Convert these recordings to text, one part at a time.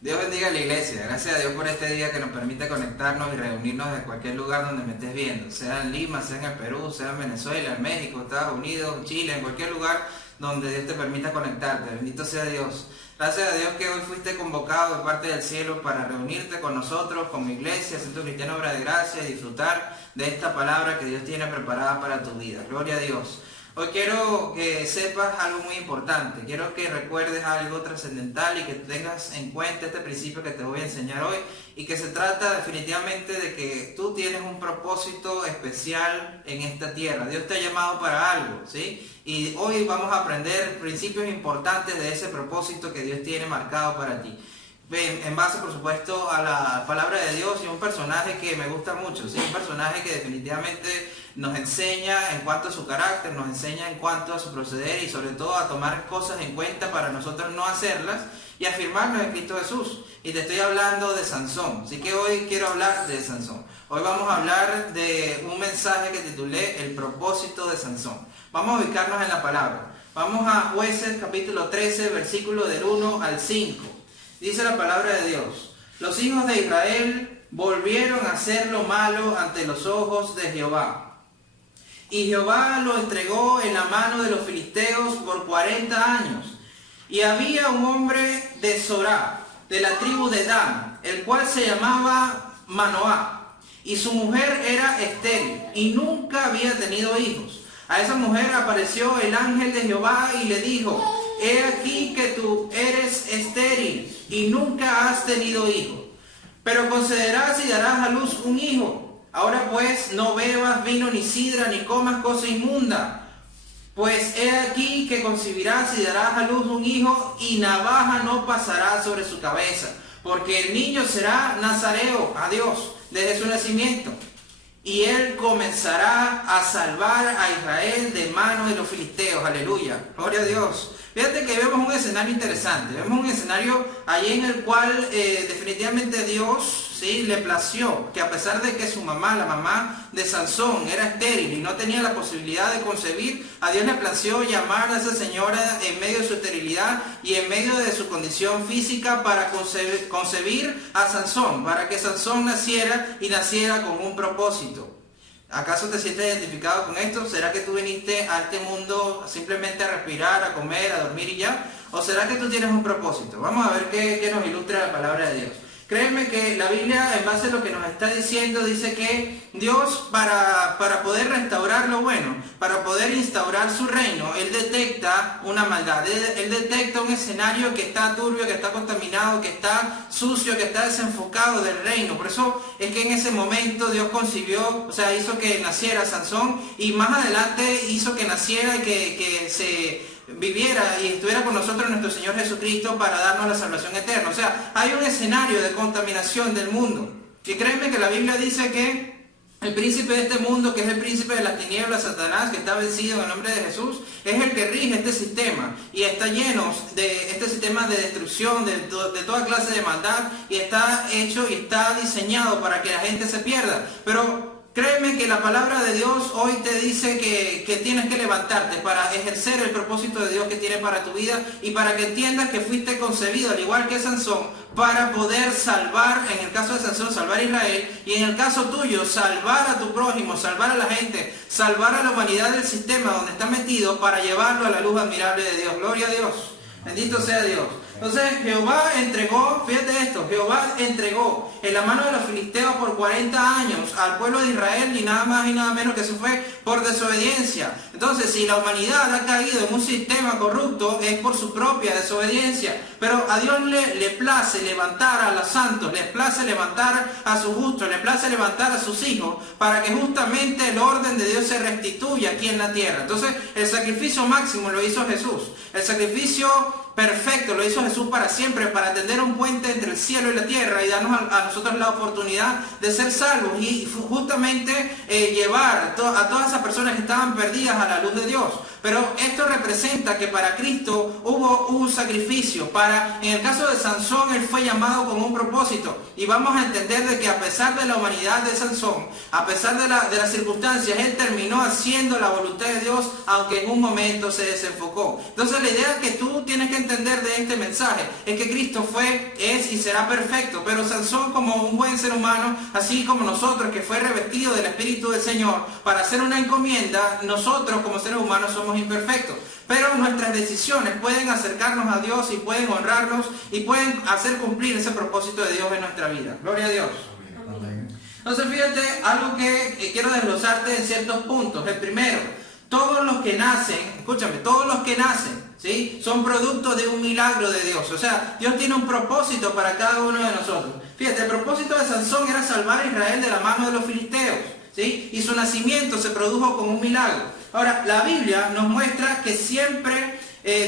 Dios bendiga a la iglesia. Gracias a Dios por este día que nos permite conectarnos y reunirnos de cualquier lugar donde me estés viendo, sea en Lima, sea en el Perú, sea en Venezuela, en México, Estados Unidos, Chile, en cualquier lugar donde Dios te permita conectarte. Bendito sea Dios. Gracias a Dios que hoy fuiste convocado de parte del cielo para reunirte con nosotros, como iglesia, Centro Cristiano Obra de Gracia, y disfrutar de esta palabra que Dios tiene preparada para tu vida. Gloria a Dios. Hoy quiero que sepas algo muy importante, quiero que recuerdes algo trascendental y que tengas en cuenta este principio que te voy a enseñar hoy, y que se trata definitivamente de que tú tienes un propósito especial en esta tierra. Dios te ha llamado para algo, ¿sí? Y hoy vamos a aprender principios importantes de ese propósito que Dios tiene marcado para ti. En base, por supuesto, a la palabra de Dios, y un personaje que me gusta mucho, ¿sí? Un personaje que definitivamente nos enseña en cuanto a su carácter, nos enseña en cuanto a su proceder, y sobre todo a tomar cosas en cuenta para nosotros no hacerlas y afirmarnos en Cristo Jesús. Y te estoy hablando de Sansón, así que hoy quiero hablar de Sansón. Hoy vamos a hablar de un mensaje que titulé El propósito de Sansón. Vamos a ubicarnos en la palabra. Vamos a Jueces capítulo 13, versículo del 1 al 5. Dice la palabra de Dios: los hijos de Israel volvieron a hacer lo malo ante los ojos de Jehová. Y Jehová lo entregó en la mano de los filisteos por 40 años. Y había un hombre de Zorá, de la tribu de Dan, el cual se llamaba Manoah. Y su mujer era estéril, y nunca había tenido hijos. A esa mujer apareció el ángel de Jehová y le dijo: he aquí que tú eres estéril y nunca has tenido hijo, pero concederás y darás a luz un hijo. Ahora pues no bebas vino ni sidra ni comas cosa inmunda, pues he aquí que concebirás y darás a luz un hijo, y navaja no pasará sobre su cabeza, porque el niño será nazareo a Dios desde su nacimiento. Y él comenzará a salvar a Israel de manos de los filisteos. Aleluya, gloria a Dios. Fíjate que vemos un escenario interesante. Vemos un escenario allí en el cual definitivamente Dios, ¿sí?, le plació que, a pesar de que su mamá, la mamá de Sansón, era estéril y no tenía la posibilidad de concebir, a Dios le plació llamar a esa señora en medio de su esterilidad y en medio de su condición física para concebir a Sansón, para que Sansón naciera, y naciera con un propósito. ¿Acaso te sientes identificado con esto? ¿Será que tú viniste a este mundo simplemente a respirar, a comer, a dormir y ya? ¿O será que tú tienes un propósito? Vamos a ver qué nos ilustra la palabra de Dios. Créeme que la Biblia, en base a lo que nos está diciendo, dice que Dios, para poder restaurar lo bueno, para poder instaurar su reino, Él detecta una maldad. Él detecta un escenario que está turbio, que está contaminado, que está sucio, que está desenfocado del reino. Por eso es que en ese momento Dios concibió, o sea, hizo que naciera Sansón, y más adelante hizo que naciera y que se viviera y estuviera con nosotros nuestro Señor Jesucristo para darnos la salvación eterna. O sea, hay un escenario de contaminación del mundo. Y créeme que la Biblia dice que el príncipe de este mundo, que es el príncipe de las tinieblas, Satanás, que está vencido en el nombre de Jesús, es el que rige este sistema, y está lleno de este sistema de destrucción, de toda clase de maldad, y está hecho y está diseñado para que la gente se pierda. Pero créeme que la palabra de Dios hoy te dice que tienes que levantarte para ejercer el propósito de Dios que tiene para tu vida, y para que entiendas que fuiste concebido, al igual que Sansón, para poder salvar, en el caso de Sansón, salvar a Israel, y en el caso tuyo, salvar a tu prójimo, salvar a la gente, salvar a la humanidad del sistema donde está metido, para llevarlo a la luz admirable de Dios. Gloria a Dios. Bendito sea Dios. Entonces Jehová entregó, fíjate esto, Jehová entregó en la mano de los filisteos por 40 años al pueblo de Israel, y nada más y nada menos que eso fue por desobediencia. Entonces, si la humanidad ha caído en un sistema corrupto, es por su propia desobediencia. Pero a Dios le place levantar a los santos, le place levantar a sus justos, le place levantar a sus hijos, para que justamente el orden de Dios se restituya aquí en la tierra. Entonces, el sacrificio máximo lo hizo Jesús. El sacrificio perfecto lo hizo Jesús para siempre, para tender un puente entre el cielo y la tierra, y darnos a nosotros la oportunidad de ser salvos, y justamente llevar a todas esas personas que estaban perdidas a la luz de Dios. Pero esto representa que para Cristo hubo un sacrificio. En el caso de Sansón, él fue llamado con un propósito, y vamos a entender de que a pesar de la humanidad de Sansón, a pesar de las circunstancias, él terminó haciendo la voluntad de Dios, aunque en un momento se desenfocó. Entonces la idea que tú tienes que entender de este mensaje es que Cristo fue, es y será perfecto, pero Sansón, como un buen ser humano, así como nosotros, que fue revestido del Espíritu del Señor para hacer una encomienda, nosotros como seres humanos somos imperfectos, pero nuestras decisiones pueden acercarnos a Dios y pueden honrarnos y pueden hacer cumplir ese propósito de Dios en nuestra vida. Gloria a Dios. Entonces fíjate, algo que quiero desglosarte en ciertos puntos. El primero, todos los que nacen, escúchame, todos los que nacen, ¿sí?, son producto de un milagro de Dios. O sea, Dios tiene un propósito para cada uno de nosotros. Fíjate, el propósito de Sansón era salvar a Israel de la mano de los filisteos, ¿sí?, y su nacimiento se produjo como un milagro. Ahora, la Biblia nos muestra que siempre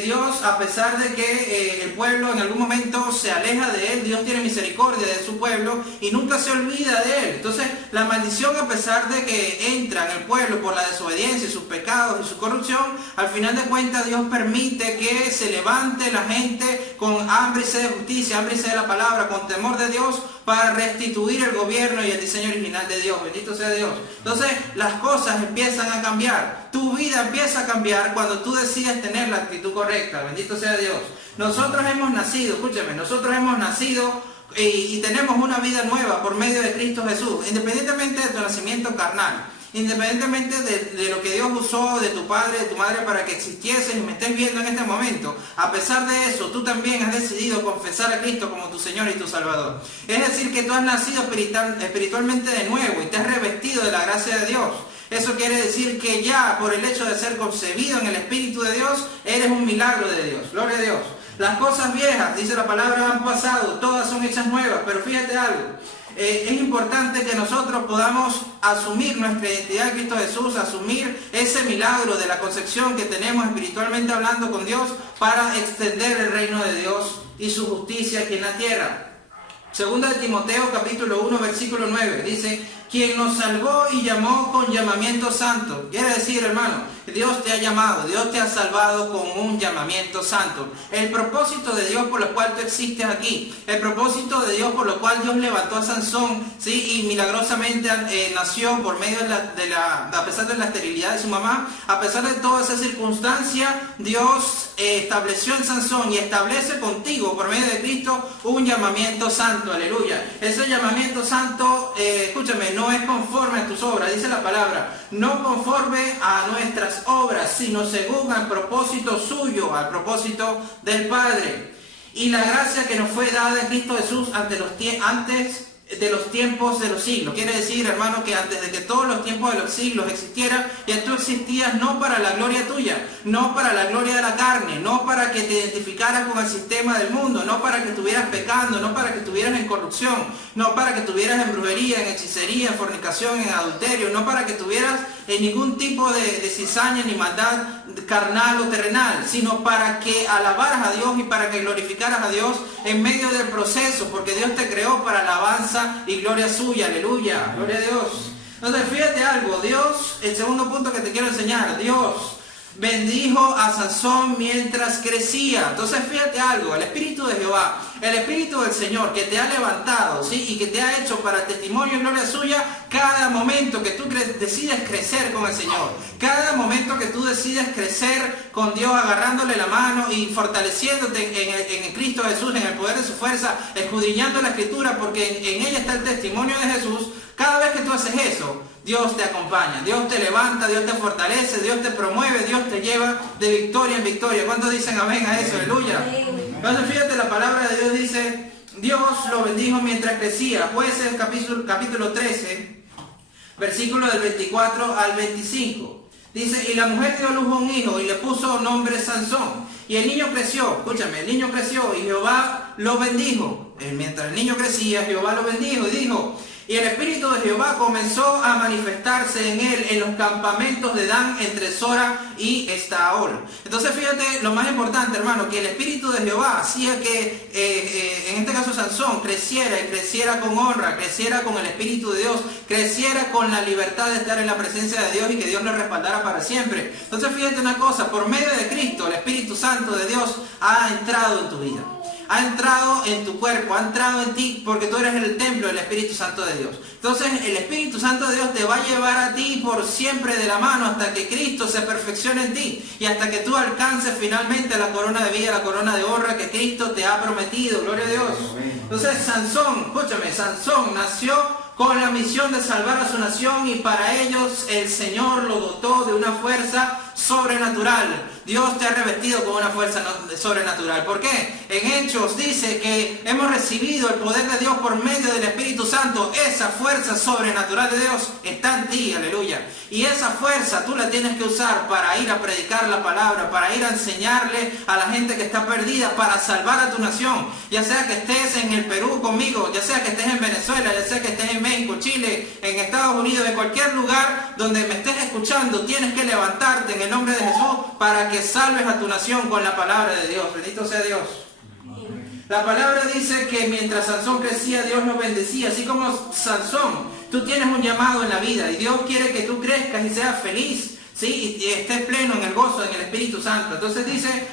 Dios, a pesar de que el pueblo en algún momento se aleja de él, Dios tiene misericordia de su pueblo y nunca se olvida de él. Entonces, la maldición, a pesar de que entra en el pueblo por la desobediencia y sus pecados y su corrupción, al final de cuentas Dios permite que se levante la gente con hambre y sed de justicia, hambre y sed de la palabra, con temor de Dios, para restituir el gobierno y el diseño original de Dios. Bendito sea Dios. Entonces las cosas empiezan a cambiar. Tu vida empieza a cambiar cuando tú decides tener la actitud correcta. Bendito sea Dios. Nosotros hemos nacido, escúchame, nosotros hemos nacido y tenemos una vida nueva por medio de Cristo Jesús, independientemente de tu nacimiento carnal. Independientemente de lo que Dios usó de tu padre, de tu madre para que existieses y me estés viendo en este momento, a pesar de eso, tú también has decidido confesar a Cristo como tu Señor y tu Salvador. Es decir, que tú has nacido espiritualmente de nuevo y te has revestido de la gracia de Dios. Eso quiere decir que ya por el hecho de ser concebido en el Espíritu de Dios, eres un milagro de Dios. Gloria a Dios. Las cosas viejas, dice la palabra, han pasado, todas son hechas nuevas. Pero fíjate algo. Es importante que nosotros podamos asumir nuestra identidad en Cristo Jesús, asumir ese milagro de la concepción que tenemos espiritualmente hablando con Dios para extender el reino de Dios y su justicia aquí en la tierra. Segunda de Timoteo capítulo 1 versículo 9 dice: quien nos salvó y llamó con llamamiento santo. Quiere decir, hermano, Dios te ha llamado, Dios te ha salvado con un llamamiento santo. El propósito de Dios por el cual tú existes aquí, el propósito de Dios por lo cual Dios levantó a Sansón, ¿sí?, y milagrosamente nació por medio a pesar de la esterilidad de su mamá, a pesar de toda esa circunstancia, Dios estableció en Sansón y establece contigo por medio de Cristo un llamamiento santo. Aleluya. Ese llamamiento santo, escúchame, no es conforme a tus obras, dice la palabra, no conforme a nuestras obras, sino según al propósito suyo, al propósito del Padre. Y la gracia que nos fue dada en Cristo Jesús antes de los tiempos de los siglos. Quiere decir, hermano, que antes de que todos los tiempos de los siglos existieran, ya tú existías no para la gloria tuya, no para la gloria de la carne, no para que te identificaras con el sistema del mundo, no para que estuvieras pecando, no para que estuvieras en corrupción, no para que estuvieras en brujería, en hechicería, en fornicación, en adulterio, no para que estuvieras en ningún tipo de cizaña ni maldad carnal o terrenal, sino para que alabaras a Dios y para que glorificaras a Dios en medio del proceso, porque Dios te creó para alabanza y gloria suya. Aleluya, gloria a Dios. Entonces fíjate algo, Dios, el segundo punto que te quiero enseñar, Dios bendijo a Sansón mientras crecía. Entonces fíjate algo, el Espíritu de Jehová, el Espíritu del Señor que te ha levantado, ¿sí?, y que te ha hecho para testimonio y gloria suya, cada momento que tú decides crecer con el Señor, cada momento que tú decides crecer con Dios, agarrándole la mano y fortaleciéndote en Cristo Jesús, en el poder de su fuerza, escudriñando la Escritura, porque en ella está el testimonio de Jesús. Cada vez que tú haces eso, Dios te acompaña, Dios te levanta, Dios te fortalece, Dios te promueve, Dios te lleva de victoria en victoria. ¿Cuántos dicen amén a eso? Aleluya. Entonces fíjate, la palabra de Dios dice, Dios lo bendijo mientras crecía. Jueces capítulo 13, versículo del 24 al 25. Dice, y la mujer dio a luz a un hijo y le puso nombre Sansón. Y el niño creció, escúchame, el niño creció y Jehová lo bendijo. Mientras el niño crecía, Jehová lo bendijo y dijo, y el Espíritu de Jehová comenzó a manifestarse en él en los campamentos de Dan entre Sora y Estaol. Entonces fíjate lo más importante, hermano, que el Espíritu de Jehová hacía que, en este caso Sansón, creciera y creciera con honra, creciera con el Espíritu de Dios, creciera con la libertad de estar en la presencia de Dios y que Dios lo respaldara para siempre. Entonces fíjate una cosa, por medio de Cristo, el Espíritu Santo de Dios ha entrado en tu vida. ha entrado en tu cuerpo, ha entrado en ti, porque tú eres el templo del Espíritu Santo de Dios. Entonces el Espíritu Santo de Dios te va a llevar a ti por siempre de la mano hasta que Cristo se perfeccione en ti y hasta que tú alcances finalmente la corona de vida, la corona de honra que Cristo te ha prometido. Gloria a Dios. Entonces Sansón, escúchame, Sansón nació con la misión de salvar a su nación y para ellos el Señor lo dotó de una fuerza sobrenatural. Dios te ha revestido con una fuerza sobrenatural. ¿Por qué? En Hechos dice que hemos recibido el poder de Dios por medio del Espíritu Santo. Esa fuerza sobrenatural de Dios está en ti, aleluya. Y esa fuerza tú la tienes que usar para ir a predicar la palabra, para ir a enseñarle a la gente que está perdida, para salvar a tu nación. Ya sea que estés en el Perú conmigo, ya sea que estés en Venezuela, ya sea que estés en México, Chile, en Estados Unidos, en cualquier lugar donde me estés escuchando, tienes que levantarte en el nombre de Jesús para que salves a tu nación con la palabra de Dios. Bendito sea Dios. La palabra dice que mientras Sansón crecía, Dios lo bendecía. Así como Sansón, tú tienes un llamado en la vida y Dios quiere que tú crezcas y seas feliz, ¿sí? Y estés pleno en el gozo, en el Espíritu Santo. Entonces dice,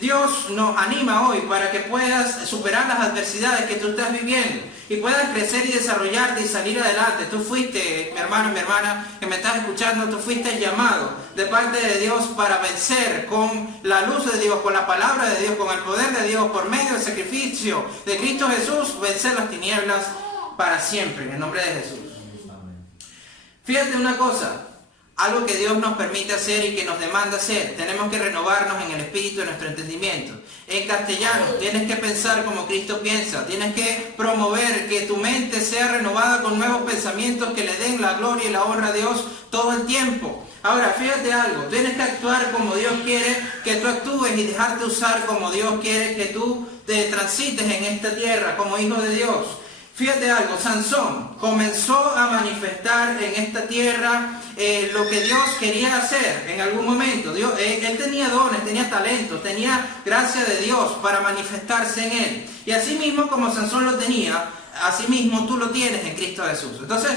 Dios nos anima hoy para que puedas superar las adversidades que tú estás viviendo y puedas crecer y desarrollarte y salir adelante. Tú fuiste, mi hermano y mi hermana que me estás escuchando, tú fuiste llamado de parte de Dios para vencer con la luz de Dios, con la palabra de Dios, con el poder de Dios, por medio del sacrificio de Cristo Jesús, vencer las tinieblas para siempre, en el nombre de Jesús. Fíjate una cosa, algo que Dios nos permite hacer y que nos demanda hacer. Tenemos que renovarnos en el espíritu de nuestro entendimiento. En castellano, tienes que pensar como Cristo piensa. Tienes que promover que tu mente sea renovada con nuevos pensamientos que le den la gloria y la honra a Dios todo el tiempo. Ahora, fíjate algo. Tienes que actuar como Dios quiere que tú actúes y dejarte usar como Dios quiere que tú te transites en esta tierra como hijo de Dios. Fíjate algo, Sansón comenzó a manifestar en esta tierra lo que Dios quería hacer en algún momento. Él tenía dones, tenía talentos, tenía gracia de Dios para manifestarse en él. Y así mismo como Sansón lo tenía, así mismo tú lo tienes en Cristo Jesús. Entonces,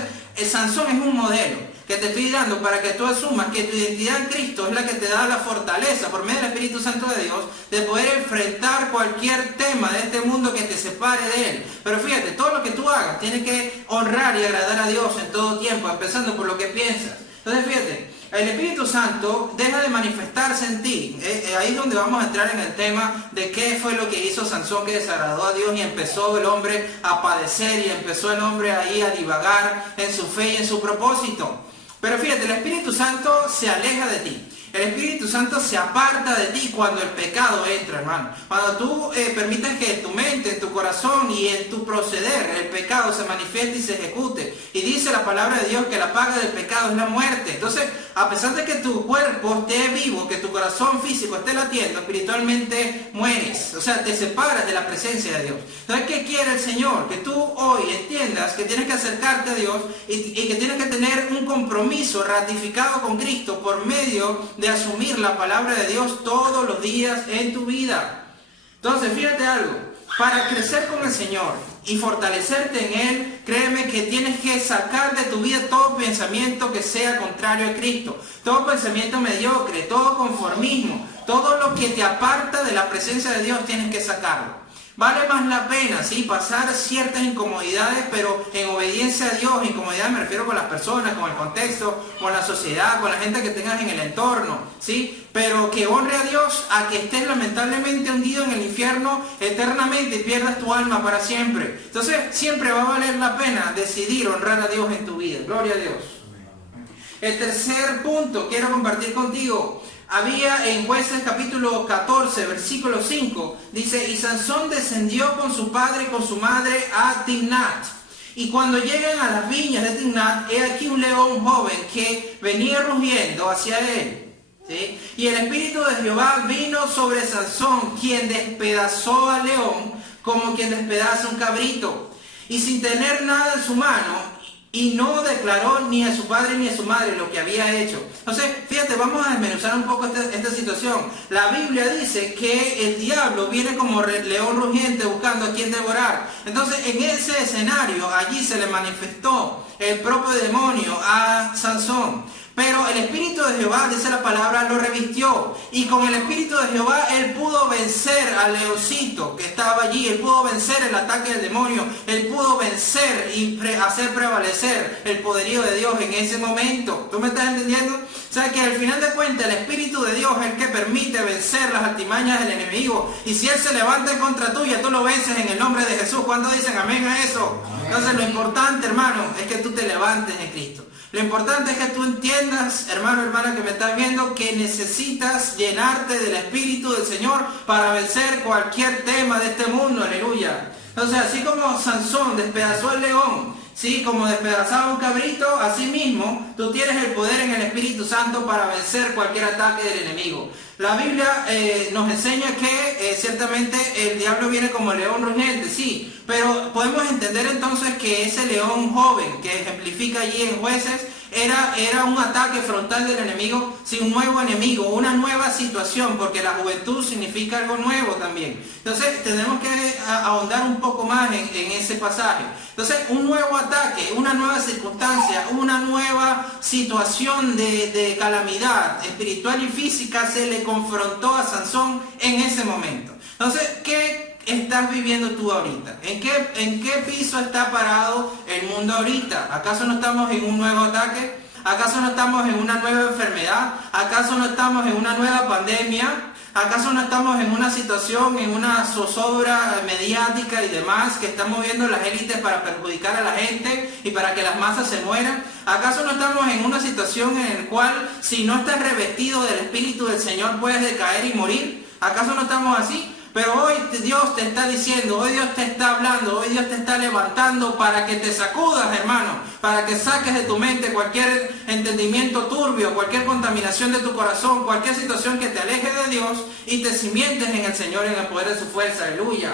Sansón es un modelo que te estoy dando para que tú asumas que tu identidad en Cristo es la que te da la fortaleza por medio del Espíritu Santo de Dios de poder enfrentar cualquier tema de este mundo que te separe de Él. Pero fíjate, todo lo que tú hagas tiene que honrar y agradar a Dios en todo tiempo, empezando por lo que piensas. Entonces fíjate, el Espíritu Santo deja de manifestarse en ti. Ahí es donde vamos a entrar en el tema de qué fue lo que hizo Sansón que desagradó a Dios y empezó el hombre a padecer y empezó el hombre ahí a divagar en su fe y en su propósito. Pero fíjate, el Espíritu Santo se aleja de ti. El Espíritu Santo se aparta de ti cuando el pecado entra, hermano. Cuando tú permites que en tu mente, en tu corazón y en tu proceder el pecado se manifieste y se ejecute. Y dice la palabra de Dios que la paga del pecado es la muerte. Entonces, a pesar de que tu cuerpo esté vivo, que tu corazón físico esté latiendo, espiritualmente mueres. O sea, te separas de la presencia de Dios. Entonces, ¿qué quiere el Señor? Que tú hoy entiendas que tienes que acercarte a Dios y que tienes que tener un compromiso ratificado con Cristo por medio de asumir la palabra de Dios todos los días en tu vida. Entonces, fíjate algo, para crecer con el Señor y fortalecerte en Él, créeme que tienes que sacar de tu vida todo pensamiento que sea contrario a Cristo, todo pensamiento mediocre, todo conformismo, todo lo que te aparta de la presencia de Dios tienes que sacarlo. Vale más la pena, ¿sí?, pasar ciertas incomodidades, pero en obediencia a Dios. Incomodidad me refiero con las personas, con el contexto, con la sociedad, con la gente que tengas en el entorno, ¿sí? Pero que honre a Dios a que estés lamentablemente hundido en el infierno eternamente y pierdas tu alma para siempre. Entonces, siempre va a valer la pena decidir honrar a Dios en tu vida. Gloria a Dios. El tercer punto quiero compartir contigo. Había en Jueces capítulo 14, versículo 5, dice, y Sansón descendió con su padre y con su madre a Timnat. Y cuando llegan a las viñas de Timnat, he aquí un león joven que venía rugiendo hacia él. ¿Sí? Y el Espíritu de Jehová vino sobre Sansón, quien despedazó al león como quien despedaza un cabrito. Y sin tener nada en su mano, y no declaró ni a su padre ni a su madre lo que había hecho. Entonces, fíjate, vamos a desmenuzar un poco esta situación. La Biblia dice que el diablo viene como león rugiente buscando a quien devorar. Entonces, en ese escenario, allí se le manifestó el propio demonio a Sansón. Pero el Espíritu de Jehová, dice la palabra, lo revistió. Y con el Espíritu de Jehová él pudo vencer al leoncito que estaba allí. Él pudo vencer el ataque del demonio. Él pudo vencer y hacer prevalecer el poderío de Dios en ese momento. ¿Tú me estás entendiendo? O sea que al final de cuentas el Espíritu de Dios es el que permite vencer las artimañas del enemigo. Y si él se levanta en contra tuya, tú lo vences en el nombre de Jesús. ¿Cuántos dicen amén a eso? Entonces lo importante, hermano, es que tú te levantes en Cristo. Lo importante es que tú entiendas, hermano, hermana que me estás viendo, que necesitas llenarte del Espíritu del Señor para vencer cualquier tema de este mundo, aleluya. Entonces, así como Sansón despedazó al león, ¿sí? Como despedazaba un cabrito, así mismo tú tienes el poder en el Espíritu Santo para vencer cualquier ataque del enemigo. La Biblia nos enseña que ciertamente el diablo viene como león rugiente, sí, pero podemos entender entonces que ese león joven que ejemplifica allí en Jueces era un ataque frontal del enemigo, sí, un nuevo enemigo, una nueva situación, porque la juventud significa algo nuevo también. Entonces tenemos que ahondar un poco más en ese pasaje. Entonces un nuevo ataque, una nueva circunstancia, una nueva situación de calamidad espiritual y física se le confrontó a Sansón en ese momento. Entonces, ¿qué estás viviendo tú ahorita? ¿En qué piso está parado el mundo ahorita? ¿Acaso no estamos en un nuevo ataque? ¿Acaso no estamos en una nueva enfermedad? ¿Acaso no estamos en una nueva pandemia? ¿Acaso no estamos en una situación, en una zozobra mediática y demás que están moviendo las élites para perjudicar a la gente y para que las masas se mueran? ¿Acaso no estamos en una situación en la cual si no estás revestido del Espíritu del Señor puedes decaer y morir? ¿Acaso no estamos así? Pero hoy Dios te está diciendo, hoy Dios te está hablando, hoy Dios te está levantando para que te sacudas, hermano, para que saques de tu mente cualquier entendimiento turbio, cualquier contaminación de tu corazón, cualquier situación que te aleje de Dios y te cimientes en el Señor, en el poder de su fuerza, aleluya.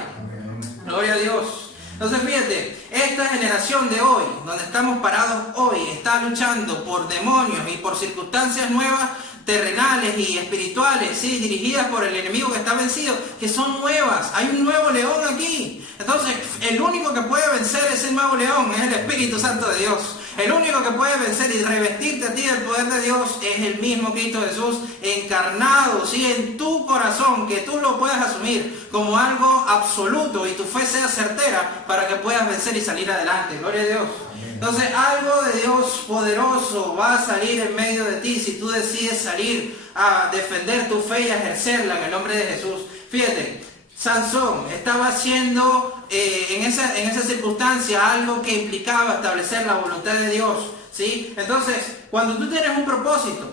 Gloria a Dios. Entonces fíjate, esta generación de hoy, donde estamos parados hoy, está luchando por demonios y por circunstancias nuevas, terrenales y espirituales, ¿sí? Dirigidas por el enemigo que está vencido, que son nuevas. Hay un nuevo león aquí. Entonces, el único que puede vencer ese nuevo león es el Espíritu Santo de Dios. El único que puede vencer y revestirte a ti del poder de Dios es el mismo Cristo Jesús encarnado, ¿sí? En tu corazón, que tú lo puedas asumir como algo absoluto y tu fe sea certera para que puedas vencer y salir adelante. Gloria a Dios. Entonces algo de Dios poderoso va a salir en medio de ti si tú decides salir a defender tu fe y a ejercerla en el nombre de Jesús. Fíjate, Sansón estaba haciendo en esa circunstancia algo que implicaba establecer la voluntad de Dios, ¿sí? Entonces, cuando tú tienes un propósito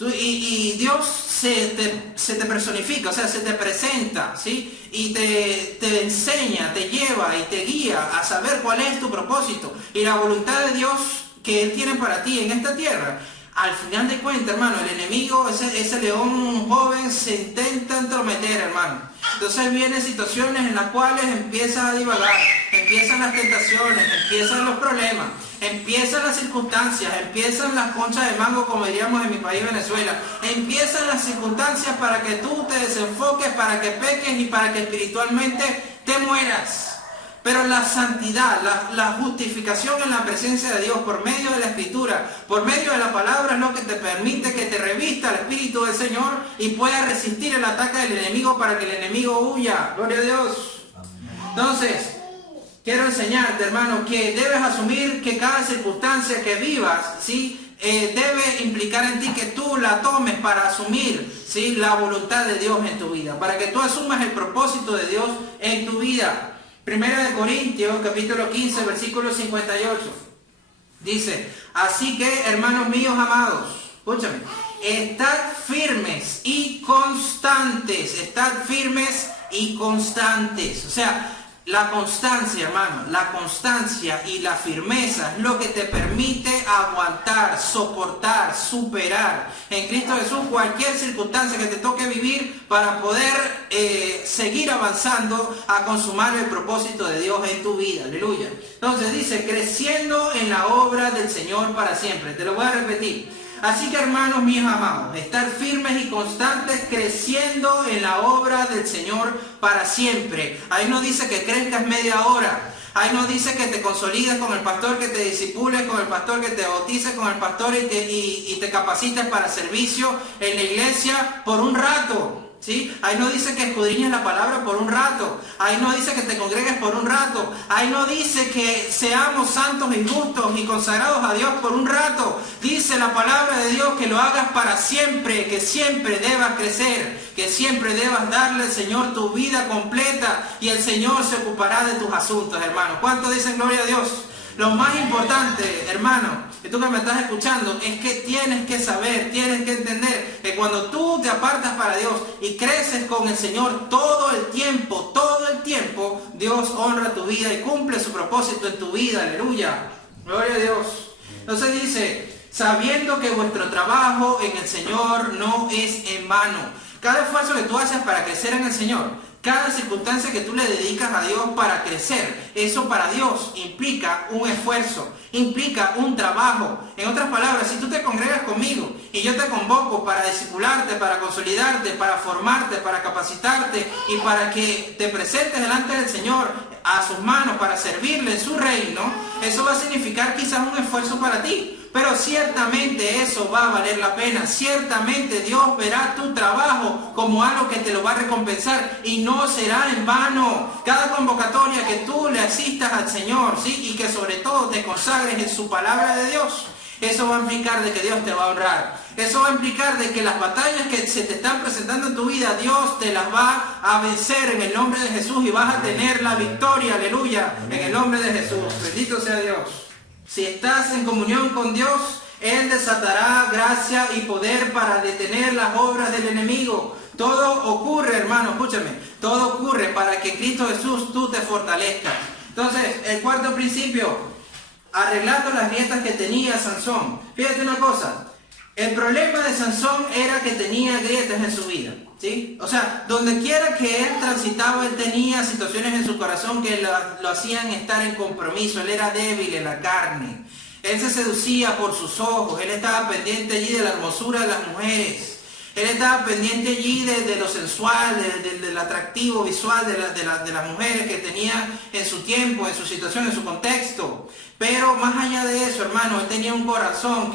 y Dios se te personifica, o sea, se te presenta, ¿sí? Y te enseña, te lleva y te guía a saber cuál es tu propósito y la voluntad de Dios que Él tiene para ti en esta tierra. Al final de cuentas, hermano, el enemigo, ese león joven, se intenta entrometer, hermano. Entonces vienen situaciones en las cuales empieza a divagar, empiezan las tentaciones, empiezan los problemas, empiezan las circunstancias, empiezan las conchas de mango, como diríamos en mi país, Venezuela. Empiezan las circunstancias para que tú te desenfoques, para que peques y para que espiritualmente te mueras. Pero la santidad, la justificación en la presencia de Dios por medio de la Escritura, por medio de la palabra, es lo que te permite que te revista el Espíritu del Señor y puedas resistir el ataque del enemigo para que el enemigo huya. Gloria a Dios. Entonces, quiero enseñarte, hermano, que debes asumir que cada circunstancia que vivas, ¿sí? Debe implicar en ti que tú la tomes para asumir, ¿sí? La voluntad de Dios en tu vida, para que tú asumas el propósito de Dios en tu vida. Primera de Corintios, capítulo 15, versículo 58. Dice, así que, hermanos míos amados, escúchame, estad firmes y constantes, estad firmes y constantes. O sea, la constancia, hermano, la constancia y la firmeza es lo que te permite aguantar, soportar, superar en Cristo Jesús cualquier circunstancia que te toque vivir para poder seguir avanzando a consumar el propósito de Dios en tu vida. Aleluya. Entonces dice, creciendo en la obra del Señor para siempre. Te lo voy a repetir. Así que, hermanos míos amados, estar firmes y constantes creciendo en la obra del Señor para siempre. Ahí no dice que crezcas media hora. Ahí no dice que te consolides con el pastor, que te disipules con el pastor, que te bautices con el pastor y te capacites para servicio en la iglesia por un rato. ¿Sí? Ahí no dice que escudriñes la palabra por un rato. Ahí no dice que te congregues por un rato. Ahí no dice que seamos santos y justos y consagrados a Dios por un rato. Dice la palabra de Dios que lo hagas para siempre, que siempre debas crecer, que siempre debas darle al Señor tu vida completa y el Señor se ocupará de tus asuntos, hermano. ¿Cuánto dicen gloria a Dios? Lo más importante, hermano, y tú que me estás escuchando, es que tienes que saber, tienes que entender que cuando tú te apartas para Dios y creces con el Señor todo el tiempo, Dios honra tu vida y cumple su propósito en tu vida. Aleluya. Gloria a Dios. Entonces dice, sabiendo que vuestro trabajo en el Señor no es en vano. Cada esfuerzo que tú haces para crecer en el Señor, cada circunstancia que tú le dedicas a Dios para crecer, eso para Dios implica un esfuerzo, implica un trabajo. En otras palabras, si tú te congregas conmigo y yo te convoco para discipularte, para consolidarte, para formarte, para capacitarte y para que te presentes delante del Señor a sus manos para servirle en su reino, eso va a significar quizás un esfuerzo para ti. Pero ciertamente eso va a valer la pena. Ciertamente Dios verá tu trabajo como algo que te lo va a recompensar y no será en vano. Cada convocatoria que tú le asistas al Señor, ¿sí? Y que sobre todo te consagres en su palabra de Dios, eso va a implicar de que Dios te va a honrar. Eso va a implicar de que las batallas que se te están presentando en tu vida, Dios te las va a vencer en el nombre de Jesús y vas a tener la victoria, aleluya, en el nombre de Jesús. Bendito sea Dios. Si estás en comunión con Dios, Él desatará gracia y poder para detener las obras del enemigo. Todo ocurre, hermano, escúchame, todo ocurre para que en Cristo Jesús tú te fortalezcas. Entonces, el cuarto principio, arreglando las grietas que tenía Sansón. Fíjate una cosa, el problema de Sansón era que tenía grietas en su vida, ¿sí? O sea, donde quiera que él transitaba, él tenía situaciones en su corazón que lo hacían estar en compromiso. Él era débil en la carne. Él se seducía por sus ojos. Él estaba pendiente allí de la hermosura de las mujeres. Él estaba pendiente allí de lo sensual, del atractivo visual de las mujeres que tenía en su tiempo, en su situación, en su contexto. Pero más allá de eso, hermano, él tenía un corazón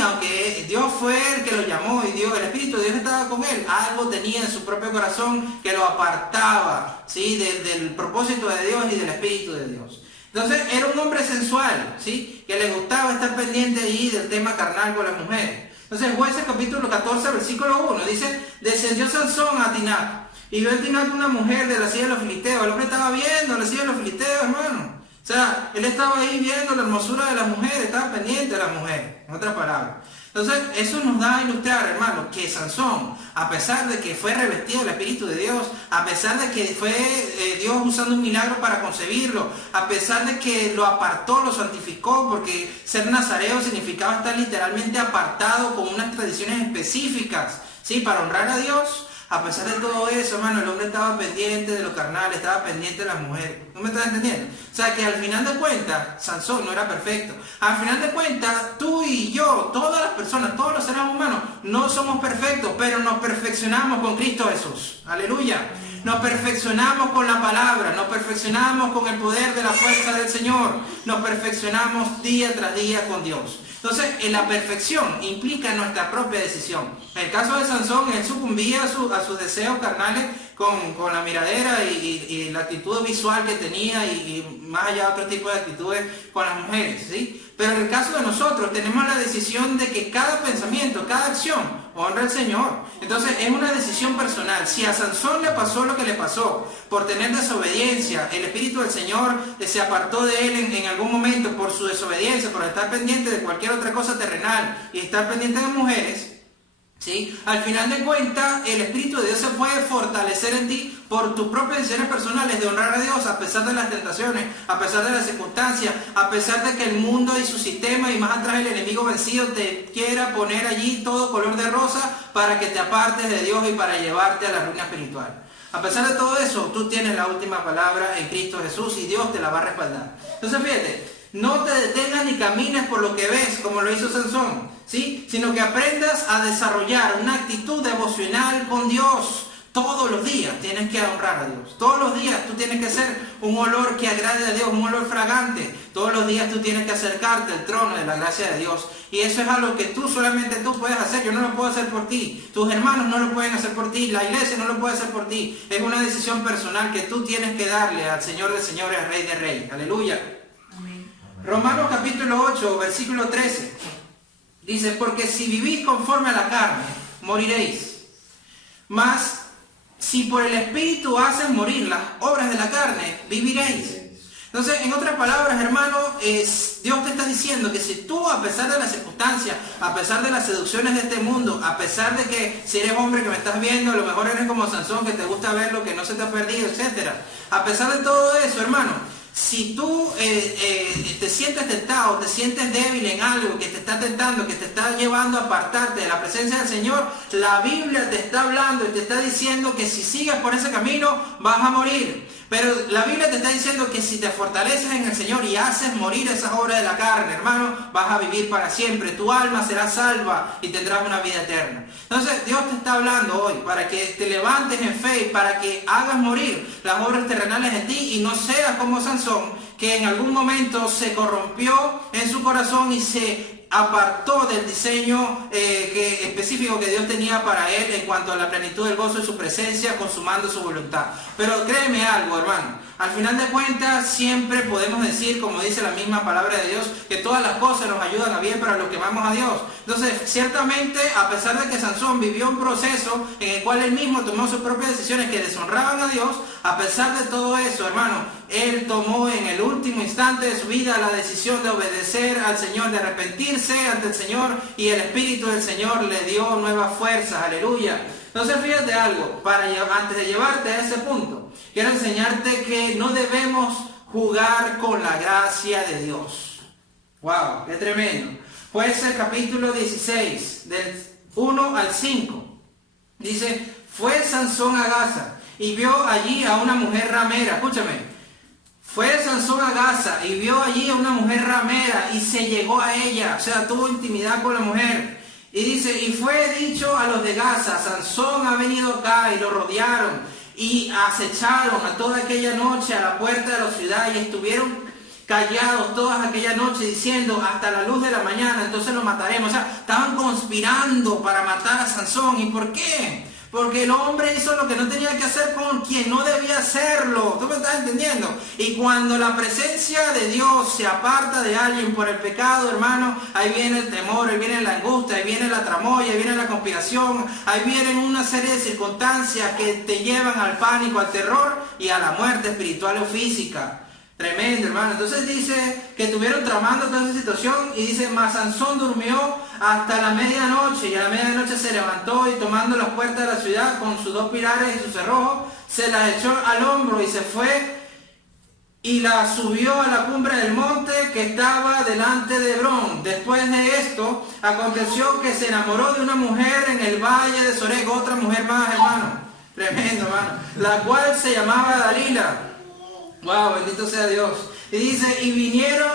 aunque Dios fue el que lo llamó y el Espíritu de Dios estaba con él, algo tenía en su propio corazón que lo apartaba, ¿sí? del propósito de Dios y del Espíritu de Dios. Entonces era un hombre sensual, ¿sí? Que le gustaba estar pendiente allí del tema carnal con las mujeres. Entonces Jueces capítulo 14 versículo 1 dice, descendió Sansón a Timnat y vio en Timnat una mujer de la silla de los filisteos. El hombre estaba viendo la silla de los filisteos, hermano. O sea, él estaba ahí viendo la hermosura de las mujeres, estaba pendiente de las mujeres, en otras palabras. Entonces, eso nos da a ilustrar, hermano, que Sansón, a pesar de que fue revestido del Espíritu de Dios, a pesar de que fue Dios usando un milagro para concebirlo, a pesar de que lo apartó, lo santificó, porque ser nazareo significaba estar literalmente apartado con unas tradiciones específicas, ¿sí? Para honrar a Dios. A pesar de todo eso, hermano, el hombre estaba pendiente de lo carnal, estaba pendiente de las mujeres. ¿No me estás entendiendo? O sea, que al final de cuentas, Sansón no era perfecto. Al final de cuentas, tú y yo, todas las personas, todos los seres humanos, no somos perfectos, pero nos perfeccionamos con Cristo Jesús. Aleluya. Nos perfeccionamos con la palabra, nos perfeccionamos con el poder de la fuerza del Señor. Nos perfeccionamos día tras día con Dios. Entonces, en la perfección implica nuestra propia decisión. En el caso de Sansón, él sucumbía a sus deseos carnales con la miradera y la actitud visual que tenía y más allá otro tipo de actitudes con las mujeres, ¿sí? Pero en el caso de nosotros tenemos la decisión de que cada pensamiento, cada acción honra al Señor. Entonces es una decisión personal. Si a Sansón le pasó lo que le pasó por tener desobediencia, el Espíritu del Señor se apartó de él en algún momento por su desobediencia, por estar pendiente de cualquier otra cosa terrenal y estar pendiente de mujeres, ¿sí? Al final de cuentas, el Espíritu de Dios se puede fortalecer en ti por tus propias decisiones personales de honrar a Dios a pesar de las tentaciones, a pesar de las circunstancias, a pesar de que el mundo y su sistema y más atrás el enemigo vencido te quiera poner allí todo color de rosa para que te apartes de Dios y para llevarte a la ruina espiritual. A pesar de todo eso, tú tienes la última palabra en Cristo Jesús y Dios te la va a respaldar. Entonces fíjate, no te detengas ni camines por lo que ves, como lo hizo Sansón, ¿sí? Sino que aprendas a desarrollar una actitud devocional con Dios. Todos los días tienes que honrar a Dios. Todos los días tú tienes que ser un olor que agrade a Dios, un olor fragante. Todos los días tú tienes que acercarte al trono de la gracia de Dios. Y eso es algo que solamente tú puedes hacer. Yo no lo puedo hacer por ti. Tus hermanos no lo pueden hacer por ti. La iglesia no lo puede hacer por ti. Es una decisión personal que tú tienes que darle al Señor de señores, al Rey de reyes. Aleluya. Amén. Romanos capítulo 8, versículo 13. Dice, porque si vivís conforme a la carne, moriréis. Mas si por el Espíritu hacen morir las obras de la carne, viviréis. Entonces, en otras palabras, hermano, Dios te está diciendo que si tú, a pesar de las circunstancias, a pesar de las seducciones de este mundo, a pesar de que si eres hombre que me estás viendo, a lo mejor eres como Sansón, que te gusta ver lo que no se te ha perdido, etc. A pesar de todo eso, hermano, si tú te sientes tentado, te sientes débil en algo que te está tentando, que te está llevando a apartarte de la presencia del Señor, la Biblia te está hablando y te está diciendo que si sigues por ese camino vas a morir. Pero la Biblia te está diciendo que si te fortaleces en el Señor y haces morir esas obras de la carne, hermano, vas a vivir para siempre. Tu alma será salva y tendrás una vida eterna. Entonces Dios te está hablando hoy para que te levantes en fe y para que hagas morir las obras terrenales en ti y no seas como Sansón, que en algún momento se corrompió en su corazón y se apartó del diseño específico que Dios tenía para él en cuanto a la plenitud del gozo de su presencia, consumando su voluntad. Pero créeme algo, hermano, al final de cuentas siempre podemos decir, como dice la misma palabra de Dios, que todas las cosas nos ayudan a bien para los que amamos a Dios. Entonces, ciertamente, a pesar de que Sansón vivió un proceso en el cual él mismo tomó sus propias decisiones que deshonraban a Dios, a pesar de todo eso, hermano, él tomó en el último instante de su vida la decisión de obedecer al Señor, de arrepentirse ante el Señor, y el Espíritu del Señor le dio nuevas fuerzas, aleluya. Entonces fíjate algo, antes de llevarte a ese punto, quiero enseñarte que no debemos jugar con la gracia de Dios. ¡Wow! ¡Qué tremendo! Jueces capítulo 16, del 1 al 5. Dice, fue Sansón a Gaza y vio allí a una mujer ramera. Escúchame. Fue Sansón a Gaza y vio allí a una mujer ramera y se llegó a ella. O sea, tuvo intimidad con la mujer. Y dice, y fue dicho a los de Gaza, Sansón ha venido acá, y lo rodearon y acecharon a toda aquella noche a la puerta de la ciudad y estuvieron callados todas aquella noche diciendo hasta la luz de la mañana, entonces lo mataremos. O sea, estaban conspirando para matar a Sansón. ¿Y por qué? Porque el hombre hizo lo que no tenía que hacer con quien no debía hacerlo. ¿Tú me estás entendiendo? Y cuando la presencia de Dios se aparta de alguien por el pecado, hermano, ahí viene el temor, ahí viene la angustia, ahí viene la tramoya, ahí viene la conspiración, ahí vienen una serie de circunstancias que te llevan al pánico, al terror y a la muerte espiritual o física. Tremendo, hermano. Entonces dice que estuvieron tramando toda esa situación y dice, mas Sansón durmió hasta la medianoche y a la medianoche se levantó y tomando las puertas de la ciudad con sus dos pilares y sus cerrojos, se las echó al hombro y se fue y la subió a la cumbre del monte que estaba delante de Hebrón. Después de esto, aconteció que se enamoró de una mujer en el valle de Sorek, otra mujer más, hermano. Tremendo, hermano. La cual se llamaba Dalila. Wow, bendito sea Dios. Y dice, y vinieron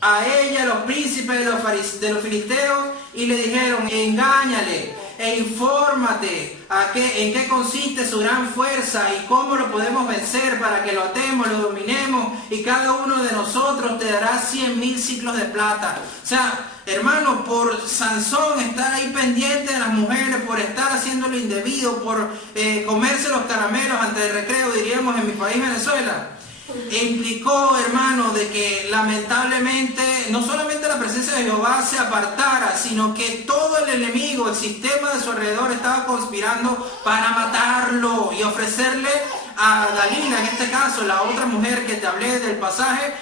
a ella los príncipes de los filisteos y le dijeron, engáñale e infórmate en qué consiste su gran fuerza y cómo lo podemos vencer para que lo atemos, lo dominemos, y cada uno de nosotros te dará 100,000 ciclos de plata. O sea, hermano, por Sansón estar ahí pendiente de las mujeres, por estar haciendo lo indebido, por comerse los caramelos antes del recreo, diríamos en mi país, Venezuela, implicó, hermano, de que lamentablemente no solamente la presencia de Jehová se apartara, sino que todo el enemigo, el sistema de su alrededor estaba conspirando para matarlo y ofrecerle a Dalila, en este caso la otra mujer que te hablé del pasaje,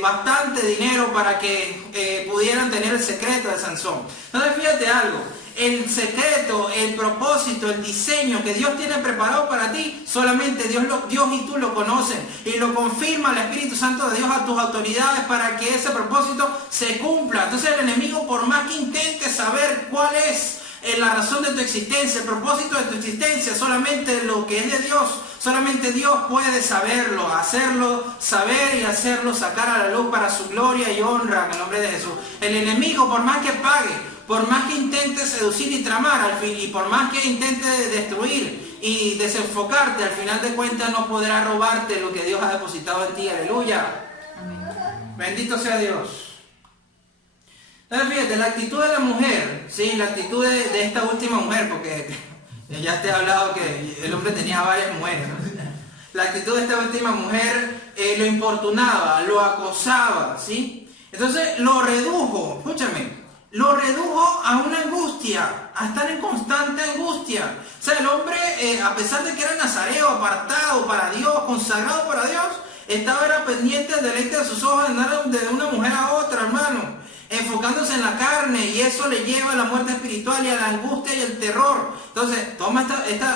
bastante dinero para que pudieran tener el secreto de Sansón. Entonces fíjate algo, el secreto, el propósito, el diseño que Dios tiene preparado para ti, solamente Dios y tú lo conocen, y lo confirma el Espíritu Santo de Dios a tus autoridades para que ese propósito se cumpla. Entonces el enemigo, por más que intente saber cuál es la razón de tu existencia, el propósito de tu existencia, solamente lo que es de Dios, solamente Dios puede saberlo, hacerlo saber y hacerlo sacar a la luz para su gloria y honra en el nombre de Jesús. El enemigo, por más que pague, por más que intente seducir y tramar, al fin, y por más que intente destruir y desenfocarte, al final de cuentas no podrá robarte lo que Dios ha depositado en ti. Aleluya. Amén. Bendito sea Dios. Entonces fíjate, la actitud de la mujer, ¿sí? La actitud de esta última mujer, porque ya te he hablado que el hombre tenía varias mujeres, ¿no? La actitud de esta última mujer lo importunaba, lo acosaba, ¿sí? Entonces lo redujo, escúchame, lo redujo a una angustia, a estar en constante angustia. O sea, el hombre, a pesar de que era nazareo, apartado para Dios, consagrado para Dios, era pendiente del deleite de sus ojos, andar de una mujer a otra, hermano, enfocándose en la carne, y eso le lleva a la muerte espiritual y a la angustia y el terror. Entonces, toma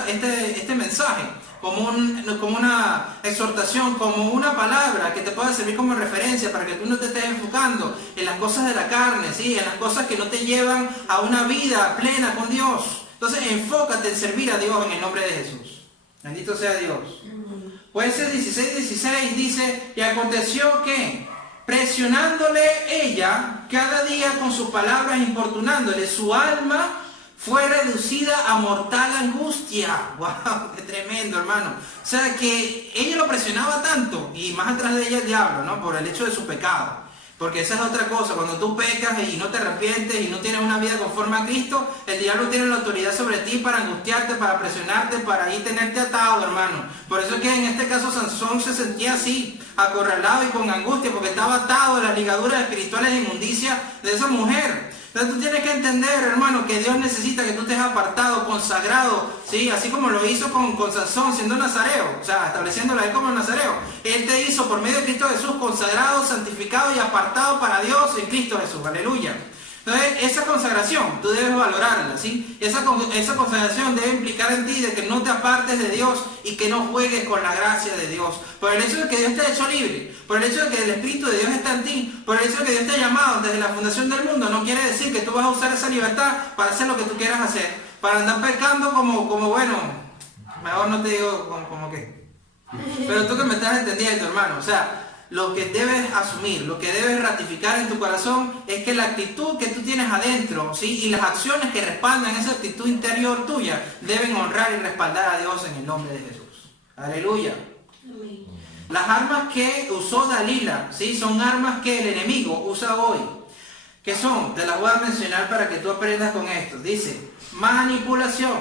este mensaje como una exhortación, como una palabra que te pueda servir como referencia para que tú no te estés enfocando en las cosas de la carne, ¿sí? En las cosas que no te llevan a una vida plena con Dios. Entonces, enfócate en servir a Dios en el nombre de Jesús. Bendito sea Dios. Jueces 16:16 dice: y aconteció que, presionándole ella cada día con sus palabras, importunándole, su alma fue reducida a mortal angustia. ¡Wow! ¡Qué tremendo, hermano! O sea, que ella lo presionaba tanto, y más atrás de ella el diablo, ¿no? Por el hecho de su pecado. Porque esa es otra cosa, cuando tú pecas y no te arrepientes y no tienes una vida conforme a Cristo, el diablo tiene la autoridad sobre ti para angustiarte, para presionarte, para ahí tenerte atado, hermano. Por eso es que en este caso Sansón se sentía así, acorralado y con angustia, porque estaba atado a las ligaduras espirituales de inmundicia de esa mujer. Entonces tú tienes que entender, hermano, que Dios necesita que tú estés apartado, consagrado, ¿sí? Así como lo hizo con Sansón siendo nazareo, o sea, estableciéndolo a él como nazareo. Él te hizo por medio de Cristo Jesús consagrado, santificado y apartado para Dios en Cristo Jesús. Aleluya. Entonces, esa consagración, tú debes valorarla, ¿sí? Esa consagración debe implicar en ti de que no te apartes de Dios y que no juegues con la gracia de Dios. Por el hecho de que Dios te ha hecho libre, por el hecho de que el Espíritu de Dios está en ti, por el hecho de que Dios te ha llamado desde la fundación del mundo, no quiere decir que tú vas a usar esa libertad para hacer lo que tú quieras hacer, para andar pecando como bueno, mejor no te digo como que. Pero tú que me estás entendiendo, hermano, o sea, lo que debes asumir, lo que debes ratificar en tu corazón es que la actitud que tú tienes adentro, ¿sí? Y las acciones que respaldan esa actitud interior tuya deben honrar y respaldar a Dios en el nombre de Jesús. Aleluya. Amén. Las armas que usó Dalila, ¿sí? Son armas que el enemigo usa hoy. ¿Qué son? Te las voy a mencionar para que tú aprendas con esto. Dice, manipulación,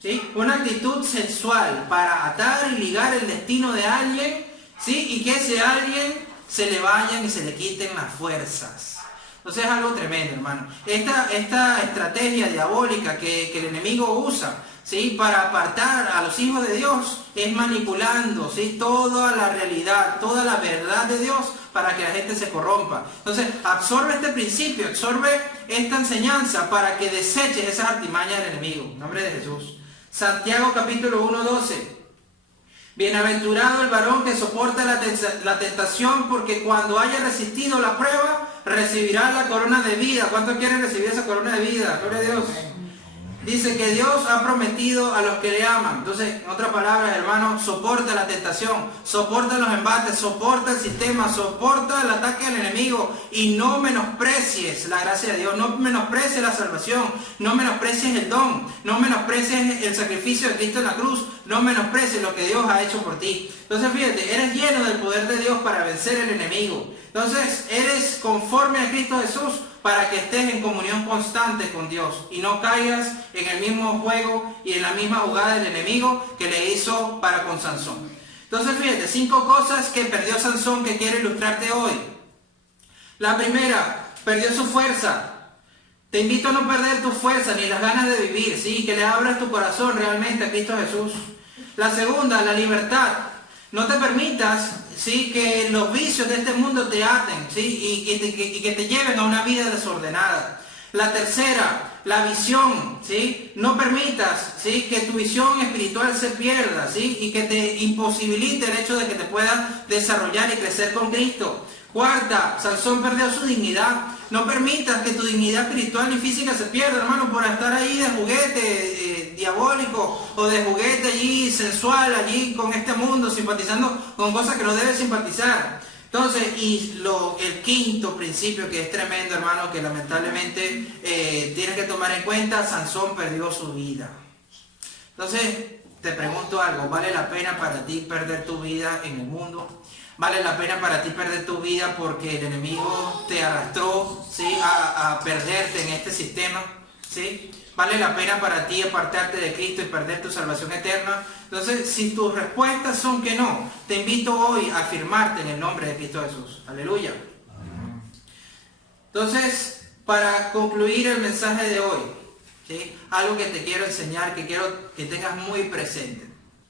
¿sí? Una actitud sensual para atar y ligar el destino de alguien, ¿sí? Y que ese alguien se le vayan y se le quiten las fuerzas. Entonces es algo tremendo, hermano. Esta estrategia diabólica que el enemigo usa, ¿sí? Para apartar a los hijos de Dios es manipulando, ¿sí? Toda la realidad, toda la verdad de Dios para que la gente se corrompa. Entonces absorbe este principio, absorbe esta enseñanza para que deseches esas artimañas del enemigo. En nombre de Jesús. Santiago capítulo 1:12. Bienaventurado el varón que soporta la tentación, porque cuando haya resistido la prueba, recibirá la corona de vida. ¿Cuántos quieren recibir esa corona de vida? Gloria a Dios. Dice que Dios ha prometido a los que le aman. Entonces, en otras palabras, hermano, soporta la tentación, soporta los embates, soporta el sistema, soporta el ataque del enemigo y no menosprecies la gracia de Dios, no menosprecies la salvación, no menosprecies el don, no menosprecies el sacrificio de Cristo en la cruz, no menosprecies lo que Dios ha hecho por ti. Entonces, fíjate, eres lleno del poder de Dios para vencer el enemigo. Entonces, eres conforme a Cristo Jesús para que estés en comunión constante con Dios y no caigas en el mismo juego y en la misma jugada del enemigo que le hizo para con Sansón. Entonces, fíjate, 5 cosas que perdió Sansón que quiero ilustrarte hoy. La primera, perdió su fuerza. Te invito a no perder tu fuerza ni las ganas de vivir, ¿sí? Que le abras tu corazón realmente a Cristo Jesús. La segunda, la libertad. No te permitas, ¿sí? Que los vicios de este mundo te aten, ¿sí? y que te lleven a una vida desordenada. La tercera, la visión, ¿sí? No permitas, ¿sí? Que tu visión espiritual se pierda, ¿sí? Y que te imposibilite el hecho de que te puedas desarrollar y crecer con Cristo. Cuarta, Sansón perdió su dignidad. No permitas que tu dignidad espiritual y física se pierda, hermano, por estar ahí de juguete diabólico o de juguete allí sensual, allí con este mundo, simpatizando con cosas que no debes simpatizar. Entonces, el quinto principio que es tremendo, hermano, que lamentablemente tienes que tomar en cuenta, Sansón perdió su vida. Entonces, te pregunto algo, ¿vale la pena para ti perder tu vida en el mundo? ¿Vale la pena para ti perder tu vida porque el enemigo te arrastró, ¿sí?, a perderte en este sistema? ¿Sí? ¿Vale la pena para ti apartarte de Cristo y perder tu salvación eterna? Entonces, si tus respuestas son que no, te invito hoy a afirmarte en el nombre de Cristo Jesús. Aleluya. Entonces, para concluir el mensaje de hoy, ¿sí?, algo que te quiero enseñar, que quiero que tengas muy presente.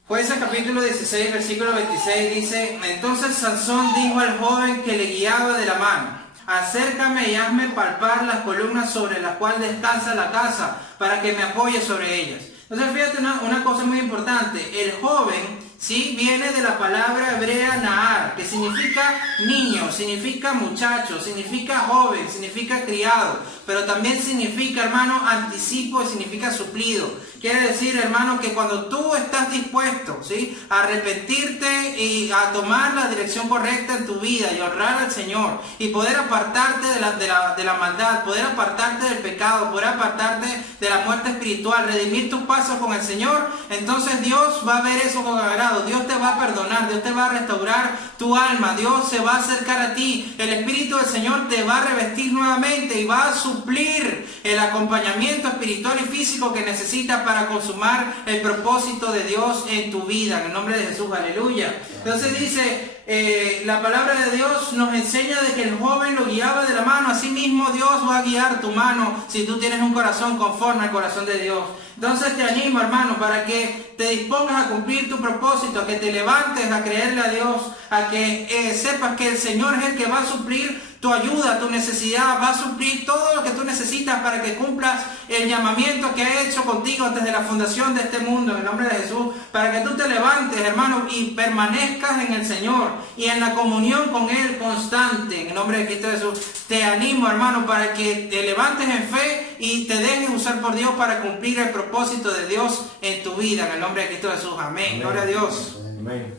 Jueces capítulo 16, versículo 26 dice: entonces Sansón dijo al joven que le guiaba de la mano: acércame y hazme palpar las columnas sobre las cuales descansa la casa, para que me apoye sobre ellas. Entonces fíjate una cosa muy importante. El joven, ¿sí?, viene de la palabra hebrea Nahar, que significa niño, significa muchacho, significa joven, significa criado, pero también significa, hermano, anticipo y significa suplido. Quiere decir, hermano, que cuando tú estás dispuesto, ¿sí?, a arrepentirte y a tomar la dirección correcta en tu vida y honrar al Señor y poder apartarte de la maldad, poder apartarte del pecado, poder apartarte de la muerte espiritual, redimir tus pasos con el Señor, entonces Dios va a ver eso con agrado. Dios te va a perdonar, Dios te va a restaurar tu alma, Dios se va a acercar a ti, el Espíritu del Señor te va a revestir nuevamente y va a suplir el acompañamiento espiritual y físico que necesitas para consumar el propósito de Dios en tu vida, en el nombre de Jesús, aleluya. Entonces dice, la palabra de Dios nos enseña de que el joven lo guiaba de la mano, así mismo Dios va a guiar tu mano si tú tienes un corazón conforme al corazón de Dios. Entonces te animo, hermano, para que te dispongas a cumplir tu propósito, a que te levantes a creerle a Dios, a que sepas que el Señor es el que va a suplir tu ayuda, tu necesidad, va a suplir todo lo que tú necesitas para que cumplas el llamamiento que ha hecho contigo desde la fundación de este mundo, en el nombre de Jesús, para que tú te levantes, hermano, y permanezcas en el Señor y en la comunión con Él constante, en el nombre de Cristo Jesús. Te animo, hermano, para que te levantes en fe y te dejes usar por Dios para cumplir el propósito de Dios en tu vida, en el nombre de Cristo Jesús. Amén. Amén. Gloria a Dios. Amén.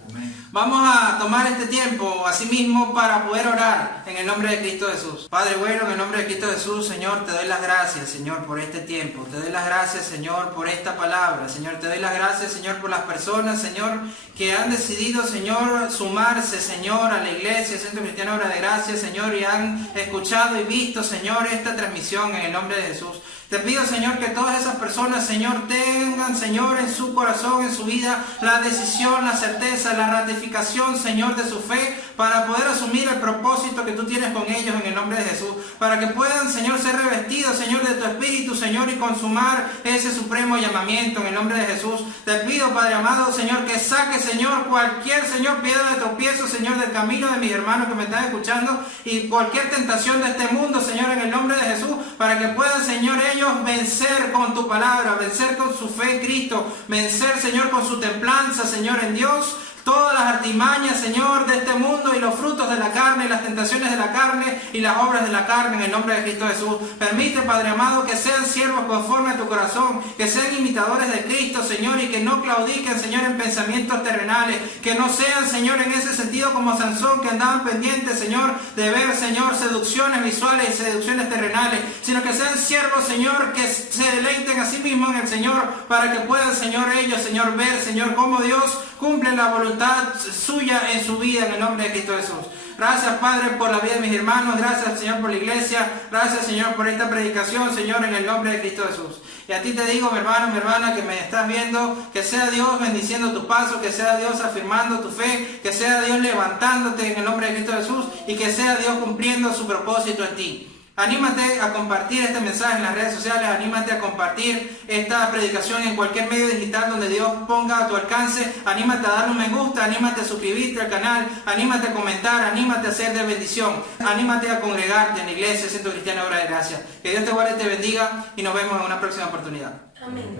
Vamos a tomar este tiempo asimismo para poder orar en el nombre de Cristo Jesús. Padre bueno, en el nombre de Cristo Jesús, Señor, te doy las gracias, Señor, por este tiempo. Te doy las gracias, Señor, por esta palabra. Señor, te doy las gracias, Señor, por las personas, Señor, que han decidido, Señor, sumarse, Señor, a la iglesia, Centro Cristiano Obra de Gracia, Señor, y han escuchado y visto, Señor, esta transmisión en el nombre de Jesús. Te pido, Señor, que todas esas personas, Señor, tengan, Señor, en su corazón, en su vida, la decisión, la certeza, la ratificación, Señor, de su fe, para poder asumir el propósito que tú tienes con ellos en el nombre de Jesús. Para que puedan, Señor, ser revestidos, Señor, de tu Espíritu, Señor, y consumar ese supremo llamamiento en el nombre de Jesús. Te pido, Padre amado, Señor, que saque, Señor, cualquier, Señor, piedra de tropiezo, Señor, del camino de mis hermanos que me están escuchando, y cualquier tentación de este mundo, Señor, en el nombre de Jesús, para que puedan, Señor, ellos vencer con tu palabra, vencer con su fe en Cristo, vencer, Señor, con su templanza, Señor, en Dios, todas las artimañas, Señor, de este mundo y los frutos de la carne, las tentaciones de la carne y las obras de la carne en el nombre de Cristo Jesús. Permite, Padre amado, que sean siervos conforme a tu corazón, que sean imitadores de Cristo, Señor, y que no claudiquen, Señor, en pensamientos terrenales, que no sean, Señor, en ese sentido como Sansón, que andaban pendientes, Señor, de ver, Señor, seducciones visuales y seducciones terrenales, sino que sean siervos, Señor, que se deleiten a sí mismos en el Señor, para que puedan, Señor, ellos, Señor, ver, Señor, cómo Dios cumple la voluntad suya en su vida en el nombre de Cristo Jesús. Gracias, Padre, por la vida de mis hermanos. Gracias, Señor, por la iglesia. Gracias, Señor, por esta predicación, Señor, en el nombre de Cristo Jesús. Y a ti te digo, mi hermano, mi hermana, que me estás viendo, que sea Dios bendiciendo tu paso, que sea Dios afirmando tu fe, que sea Dios levantándote en el nombre de Cristo Jesús y que sea Dios cumpliendo su propósito en ti. Anímate a compartir este mensaje en las redes sociales, anímate a compartir esta predicación en cualquier medio digital donde Dios ponga a tu alcance, anímate a darle un me gusta, anímate a suscribirte al canal, anímate a comentar, anímate a ser de bendición, anímate a congregarte en la iglesia Centro Cristiano Obra de Gracia. Que Dios te guarde y te bendiga y nos vemos en una próxima oportunidad. Amén.